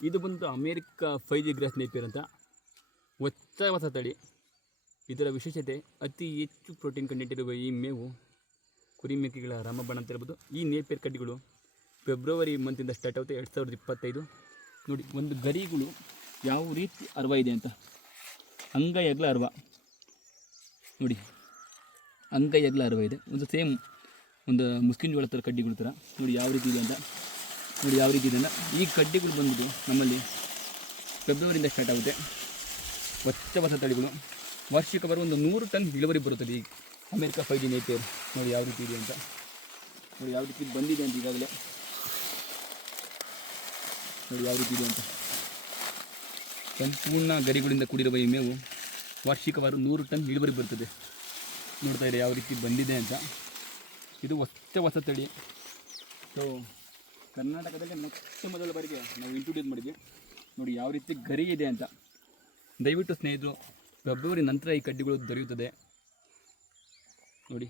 ಇದು ಬಂದು America 5G gross Napier ಅಂತ ಹೊಸ ತಳಿ. ಇದರ ವಿಶೇಷತೆ ಅತಿ ಹೆಚ್ಚು ಪ್ರೋಟೀನ್ ಕಂಟೆಂಟ್ ಇರುವ ಈ ಮೇವು ಕುರಿ ಮೇಕೆಗಳ ರಾಮಬಾಣ ಅಂತ ಹೇಳ್ಬೋದು. ಈ ನೇಪಿಯರ್ ಕಡ್ಡಿಗಳು ಫೆಬ್ರವರಿ ಮಂತಿಂದ ಸ್ಟಾರ್ಟ್ ಆಗುತ್ತೆ 2025. ನೋಡಿ ಒಂದು ಗರಿಗಳು ಯಾವ ರೀತಿ ಅರ್ವ ಇದೆ ಅಂತ, ಅಂಗೈ ಅಗಲ ಅರ್ವ ನೋಡಿ, ಅಂಗೈ ಅಗಲ ಅರ್ವ ಇದೆ. ಒಂದು ಸೇಮ್ ಒಂದು ಮುಸ್ಕಿನ ಜೋಳ ಥರ ಕಡ್ಡಿಗಳ ಥರ ನೋಡಿ ಯಾವ ರೀತಿ ಇದೆ ಅಂತ, ನೋಡಿ ಯಾವ ರೀತಿ ಇದೆ ಅಂತ. ಈ ಕಡ್ಡಿಗಳು ಬಂದ್ಬಿಟ್ಟು ನಮ್ಮಲ್ಲಿ ಫೆಬ್ರವರಿಯಿಂದ ಸ್ಟಾರ್ಟ್ ಆಗುತ್ತೆ. ಹೊಸ ತಳಿಗಳು ವಾರ್ಷಿಕ ಬರೋ ಒಂದು 100 ಟನ್ ಇಳುವರಿ ಬರುತ್ತದೆ ಈ ಅಮೇರಿಕಾ 5G ನೇಪಿಯರ್. ನೋಡಿ ಯಾವ ರೀತಿ ಇದೆ ಅಂತ, ನೋಡಿ ಯಾವ ರೀತಿ ಬಂದಿದೆ ಅಂತ ಈಗಾಗಲೇ ನೋಡಿ ಯಾವ ರೀತಿ ಇದೆ ಅಂತ. ಸಂಪೂರ್ಣ ಗರಿಗಳಿಂದ ಕೂಡಿರುವ ಈ ಮೇವು ವಾರ್ಷಿಕವಾರು 100 ಟನ್ ಇಳುವರಿ ಬರ್ತದೆ. ನೋಡ್ತಾ ಇದೆ ಯಾವ ರೀತಿ ಬಂದಿದೆ ಅಂತ. ಇದು ಹೊಸ ತಳಿ. ಸೊ ಕರ್ನಾಟಕದಲ್ಲಿ ಮೊದಲ ಬಾರಿಗೆ ನಾವು ಇಂಟ್ರೊಡ್ಯೂಸ್ ಮಾಡಿದ್ವಿ. ನೋಡಿ ಯಾವ ರೀತಿ ಗರಿ ಇದೆ ಅಂತ. ದಯವಿಟ್ಟು ಸ್ನೇಹಿತರು ಫೆಬ್ರವರಿ ನಂತರ ಈ ಕಡ್ಡಿಗಳು ದೊರೆಯುತ್ತದೆ ನೋಡಿ.